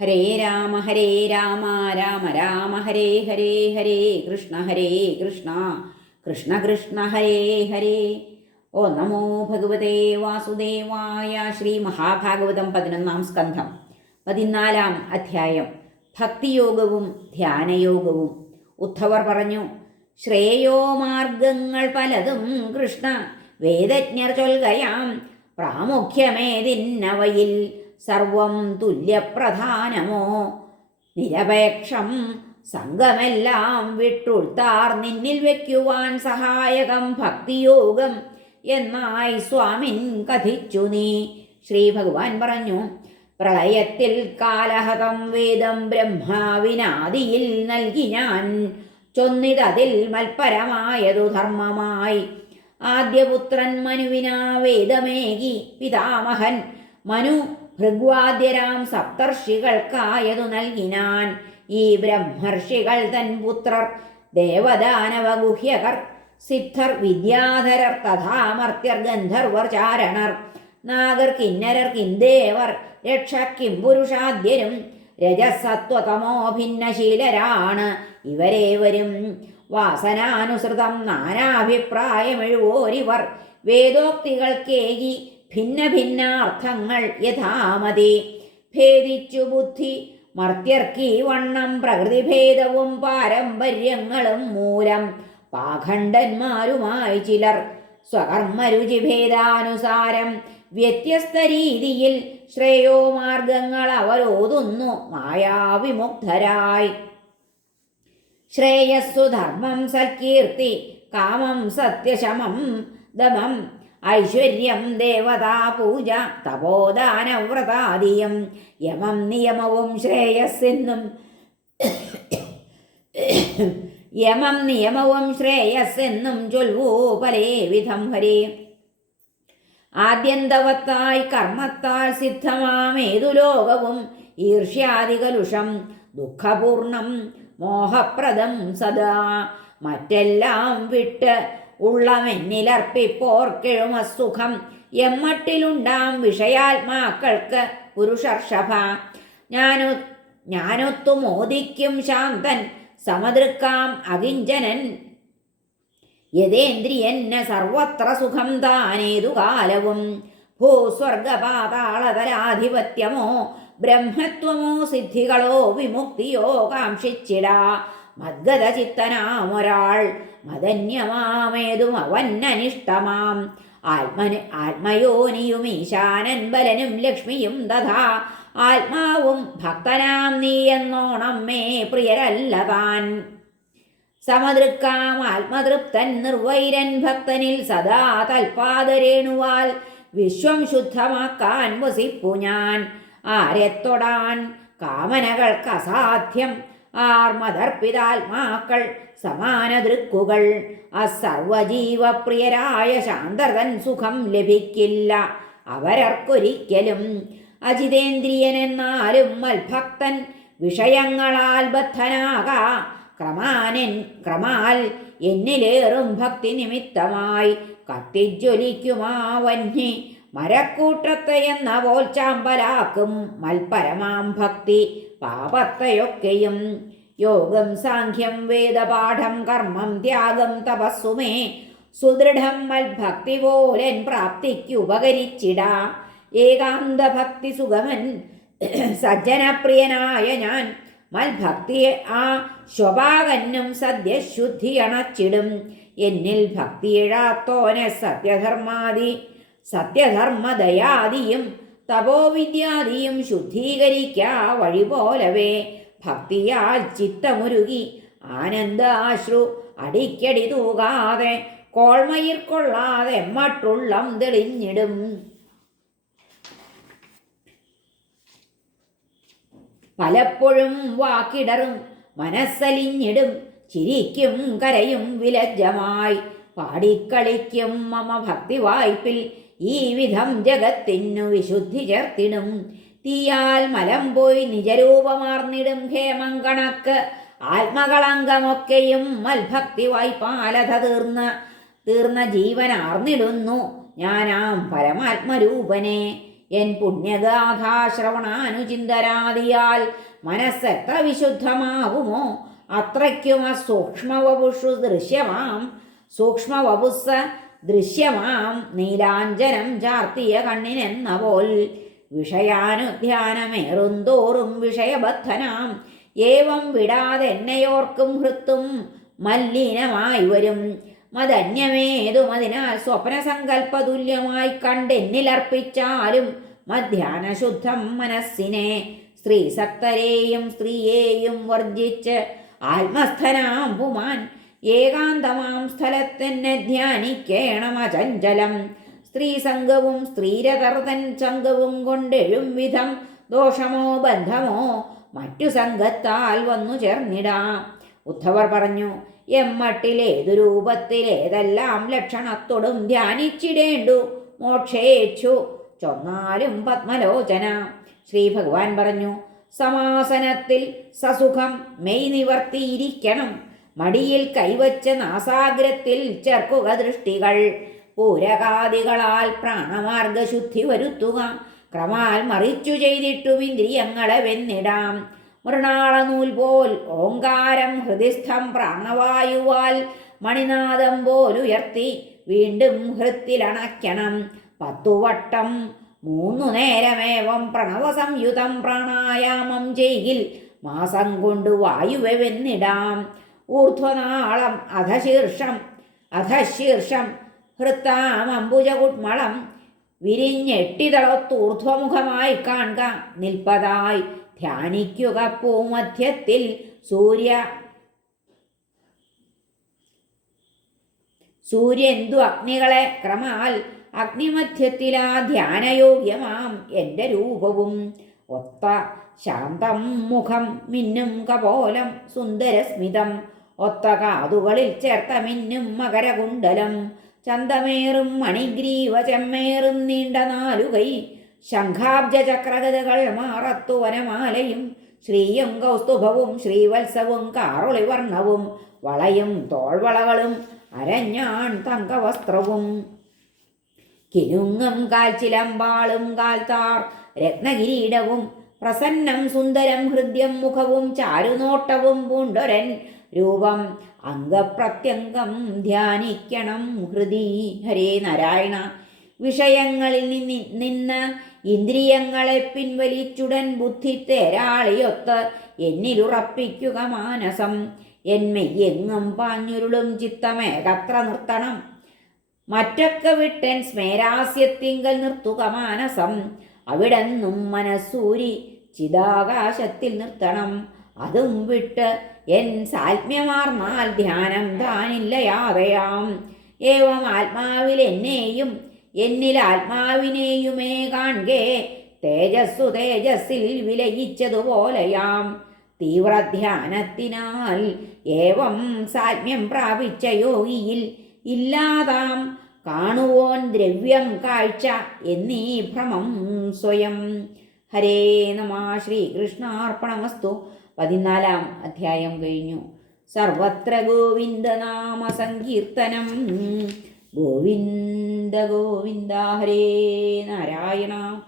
ഹരേ രാമ ഹരേ രാമ രാമ രാമ ഹരേ ഹരേ ഹരേ കൃഷ്ണ ഹരേ കൃഷ്ണ കൃഷ്ണ കൃഷ്ണ ഹരേ ഹരേ. ഓ നമോ ഭഗവതേ വാസുദേവായ ശ്രീ മഹാഭാഗവതം പതിനൊന്നാം സ്കന്ധം. പതിനാലാം അധ്യായം. ഭക്തിയോഗവും ധ്യാനയോഗവും. ഉദ്ധവർ പറഞ്ഞു ശ്രേയോ മാർഗങ്ങൾ പലതും കൃഷ്ണ വേദജ്ഞർ ചൊൽകയാം. പ്രാമുഖ്യമേതിന്നവയിൽ സർവം തുല്യപ്രധാനമോ? നിരപേക്ഷം സംഘമെല്ലാം വിട്ടുൾത്താർ നിന്നിൽ വയ്ക്കുവാൻ സഹായകം ഭക്തിയോഗം എന്നായി സ്വാമിൻ കഥിച്ചു നീ. ശ്രീ ഭഗവാൻ പറഞ്ഞു പ്രളയത്തിൽ കാലഹതം വേദം ബ്രഹ്മാവിനാദിയിൽ നൽകി ഞാൻ. ചൊന്നിതതിൽ മൽപരമായതു ധർമ്മമായി. ആദ്യപുത്രൻ മനുവിനാ വേദമേകി പിതാമഹൻ മനു ഭൃഗ്വാദ്യരാം സപ്തർഷികൾക്കായതു നൽകിനാൻ ഈ ബ്രഹ്മർഷികൾ തൻ പുത്രർ ദേവദാനവഗുഹ്യകർ സിദ്ധർ വിദ്യാധരർ തഥാമർത്യർ ഗന്ധർവർ ചാരണർ നാഗർ കിന്നരർ കിന്ദേവർ രക്ഷ കിം പുരുഷാദ്യരും രജസത്വതമോ ഭിന്നശീലരാണ് ഇവരേവരും വാസനാനുസൃതം നാനാഭിപ്രായമെഴുവോരിവർ. വേദോക്തികൾക്കേകി ഭിന്ന ഭിന്ന അർത്ഥങ്ങൾ യഥാമതി. ഭേദിച്ചു ബുദ്ധി മർത്യർക്കി വണ്ണം പ്രകൃതിഭേദവും പാരമ്പര്യങ്ങളും മൂലം പാഖണ്ഡന്മാരുമായി ചിലർ സ്വകർമ്മരുചിഭേദാനുസാരം വ്യത്യസ്ത രീതിയിൽ ശ്രേയോ മാർഗങ്ങൾ അവരോതുന്നു മായാവിമുക്തരായി. ശ്രേയസ്സു ധർമ്മം സൽകീർത്തി കാമം സത്യശമം ദമം ഐശ്വര്യം ദേവതാ പൂജ തപോദാനവ്രതാദിയം. യമം നിയമവും ശ്രേയസ്സെന്നും യമം നിയമവും ശ്രേയസ്സെന്നും ചൊൽവൂ പലേ വിധം ഹരി. ആദ്യന്തവത്തായി കർമ്മത്താൽ സിദ്ധമാമേതു ലോകവും ഈർഷ്യാദികലുഷം ദുഃഖപൂർണം മോഹപ്രദം സദാ. മറ്റെല്ലാം വിട്ട് ഉള്ളമെന്നിലർപ്പിപ്പോർക്കെഴുമസുഖം എമ്മട്ടിലുണ്ടാം വിഷയാത്മാക്കൾക്ക് പുരുഷർഷഭ. ഞാനു ഞാനൊത്തു മോദിക്കും ശാന്തൻ സമതൃക്കാം അകിഞ്ചനൻ. യഥേന്ദ്രിയന്ന സർവത്ര സുഖം താനേതു കാലവും. ഭൂസ്വർഗപാതാളതരാധിപത്യമോ ബ്രഹ്മത്വമോ സിദ്ധികളോ വിമുക്തിയോ കാക്ഷിച്ചിടാ. മദ്ഗത ചിത്തനാമൊരാൾ മദന്യമാമേതും അവന്നനിഷ്ടമാം ആത്മന് ആത്മയോനിയും ഈശാനൻ ബലനും ലക്ഷ്മിയും തഥാ. ആത്മാവും ഭക്തനാം നീ എന്നോണം മേ പ്രിയരല്ല താൻ. സമതൃക്കാം ആത്മതൃപ്തൻ നിർവൈരൻ ഭക്തനിൽ സദാ തൽപാദരേണുവാൽ വിശ്വം ശുദ്ധമാക്കാൻ വസിപ്പു ഞാൻ. ആരെത്തൊടാൻ കാമനകൾക്ക് അസാധ്യം ആർമദർപ്പിതാത്മാക്കൾ സമാന ദൃക്കുകൾ. അസർവജീവപ്രിയരായ ശാന്തതൻ സുഖം ലഭിക്കില്ല. അവരർക്കൊരിക്കലും അജിതേന്ദ്രിയനെന്നാലും മൽഭക്തൻ വിഷയങ്ങളാൽ ബദ്ധനാകാ. ക്രമാനൻ ക്രമാൽ എന്നിലേറും ഭക്തി നിമിത്തമായി കത്തിജ്വലിക്കുമാവന്യെ. മരക്കൂട്ടത്തെ വോൽച്ചാമ്പലാക്കും മൽപരമാം ഭക്തി പാപത്തെയൊക്കെയും. യോഗം സാഖ്യം വേദപാഠം കർമ്മം ത്യാഗം തപസ്സുമേ. സുദൃഢം മൽഭക്തി പോലൻ പ്രാപ്തിക്കുപകരിച്ചിടാ. ഏകാന്ത ഭക്തി സുഗമൻ സജ്ജനപ്രിയനായ ഞാൻ. മൽഭക്തിയെ ആ ശോഭാകന്നും സദ്യശുദ്ധിയണച്ചിടും എന്നിൽ ഭക്തിയിഴാത്തോനെ സത്യധർമാദി സത്യധർമ്മദയാദിയും തപോവിദ്യാദിയും ശുദ്ധീകരിക്കാ വഴി പോലവേ ഭക്തിയാൽ ചിത്തമുരുകി ആനന്ദാശ്രു അടിക്കടി തൂകാതെ കോൾമയിൽ കൊള്ളാതെ മറ്റുള്ളം തെളിഞ്ഞിടും. പലപ്പോഴും വാക്കിടറും മനസ്സലിഞ്ഞിടും ചിരിക്കും കരയും വിലജ്ജമായി. പാടിക്കളിക്കും മമ ഭക്തി വായ്പിൽ ഈ വിധം ജഗത്തിനു വിശുദ്ധി ചേർത്തിടും. തീയാൽ മലം പോയി നിജരൂപമാർന്നിടും ഹേമം കണക്ക്. ആത്മകളങ്കമൊക്കെയും മൽഭക്തി വായ്പാലത തീർന്ന തീർന്ന ജീവനാർന്നിടുന്നു. ഞാനാം പരമാത്മരൂപനെ. എൻ പുണ്യഗാഥാശ്രവണാനുചിന്തരാദിയാൽ മനസ്സെത്ര വിശുദ്ധമാകുമോ? അത്രയ്ക്കും ആ സൂക്ഷ്മവപുഷു ദൃശ്യമാം. സൂക്ഷ്മവപുസ്സ ദൃശ്യമാം നീലാഞ്ജനം ചാർത്തിയ കണ്ണിനെന്ന പോൽ വിഷയാനുധ്യാനമേറുന്തോറും വിഷയബദ്ധനാം. ഏവം വിടാതെ എന്നെയോർക്കും ഹൃത്തും മല്ലിനമായി വരും. മതന്യമേതും അതിനാൽ സ്വപ്നസങ്കല്പതുല്യമായി കണ്ടെന്നിലർപ്പിച്ചാലും മധ്യാനശുദ്ധം മനസ്സിനെ സ്ത്രീസക്തരെയും സ്ത്രീയെയും വർജിച്ച് ആത്മസ്ഥനാം പുമാൻ ഏകാന്തമാം സ്ഥലത്തന്നെ ധ്യാനിക്കേണം അചഞ്ചലം. സ്ത്രീസംഗവും സ്ത്രീരതർതൻ സംഘവും കൊണ്ടെഴും വിധം. ദോഷമോ ബന്ധമോ മറ്റു സംഘത്താൽ വന്നു ചേർന്നിടാം. ഉദ്ധവർ പറഞ്ഞു എമ്മട്ടിലേതു രൂപത്തിലേതെല്ലാം ലക്ഷണത്തോടും ധ്യാനിച്ചിടേണ്ടു. മോക്ഷേച്ഛു. ചൊന്നാലും പത്മലോചന. ശ്രീ ഭഗവാൻ പറഞ്ഞു സമാസനത്തിൽ സസുഖം മെയ് നിവർത്തിയിരിക്കണം. മടിയിൽ കൈവച്ച നാസാഗ്രത്തിൽ ചേർക്കുക ദൃഷ്ടികൾ. പൂരകാദികളാൽ പ്രാണമാർഗശുദ്ധി വരുത്തുക. ക്രമാൽ മറിച്ചു ചെയ്തിട്ടും ഇന്ദ്രിയങ്ങളെ വെന്നിടാം. മൃണാളനൂൽ പോൽ ഓങ്കാരം ഹൃദിസ്ഥം പ്രാണവായുവാൽ മണിനാദം പോലുയർത്തി വീണ്ടും ഹൃത്തിലണയ്ക്കണം. പത്തുവട്ടം മൂന്നു നേരമേവം പ്രണവസംയുതം പ്രാണായാമം ചെയ്യിൽ മാസം കൊണ്ട് വായുവെ വെന്നിടാം. ഊർധ്വനാളം അധശീർഷം അധശീർഷം ഹൃത്താമംബുജകുട്മളം വിരിഞ്ഞെട്ടിതളത്തൂർധ്വമുഖമായി കാണുക നിൽപ്പതായി ധ്യാനിക്കുക പൂമധ്യത്തിൽ സൂര്യ സൂര്യന്തു അഗ്നികളെ ക്രമാൽ അഗ്നിമധ്യത്തിലാ ധ്യാനയോഗ്യമാം എന്റെ രൂപവും. ഒത്ത ശാന്തം മുഖം മിന്നും കപോലം സുന്ദരസ്മിതം ഒത്ത കാതുകളിൽ ചേർത്ത മിന്നും മകരകുണ്ടലം. ചന്തമേറും മണിഗ്രീവ ചെമ്മേറും നീണ്ട നാലുകൈ. ശംഖാബ്ജ ചക്രഗതകൾ മാറത്തു വനമാലയും. ശ്രീയും കൗസ്തുഭവും ശ്രീവത്സവും കാറുളിവർണവും വളയും തോൾവളകളും അരഞ്ഞാൺ തങ്കവസ്ത്രവും. കിലുങ്ങും കാൽച്ചിലമ്പാളും കാൽത്താർ രത്നകിരീടവും. പ്രസന്നം സുന്ദരം ഹൃദ്യം മുഖവും ചാരുനോട്ടവും പൂണ്ടൊരൻ. രൂപം അംഗപ്രത്യംഗം ധ്യാനിക്കണം ഹൃദി. ഹരേ നാരായണ. വിഷയങ്ങളിൽ നിന്ന് ഇന്ദ്രിയങ്ങളെ പിൻവലിച്ചുടൻ ബുദ്ധി തേരാളിയൊത്ത് എന്നിലുറപ്പിക്കുക മാനസം. എന്മെയ്യെങ്ങും പാഞ്ഞുരുളും ചിത്തമേകത്ര നിർത്തണം. മറ്റൊക്കെ വിട്ടൻ സ്മേരാസ്യത്തിങ്കൽ നിർത്തുക മാനസം. അവിടെന്നും മനസ്സൂരി ചിതാകാശത്തിൽ നിർത്തണം. അതും വിട്ട് എൻ സാത്മ്യമാർന്നാൽ ധ്യാനം താനില്ല യാതയാം ഏവം ആത്മാവിൽ എന്നെയും എന്നിൽ ആത്മാവിനെയുമേ കാണേ തേജസ്സു തേജസ്സിൽ വിലയിച്ചതുപോലെയാം. തീവ്രധ്യാനത്തിനാൽ ഏവം സാത്മ്യം പ്രാപിച്ച യോഗിയിൽ ഇല്ലാതാം. കാണുവോൻ ദ്രവ്യം കാഴ്ച എന്നീ ഭ്രമം സ്വയം. ഹരേ നമ ശ്രീകൃഷ്ണാർപ്പണമസ്തു. പതിനാലാം അധ്യായം കഴിഞ്ഞു. സർവത്ര ഗോവിന്ദനാമ സങ്കീർത്തനം. ഗോവിന്ദ ഗോവിന്ദ ഹരേ നാരായണ.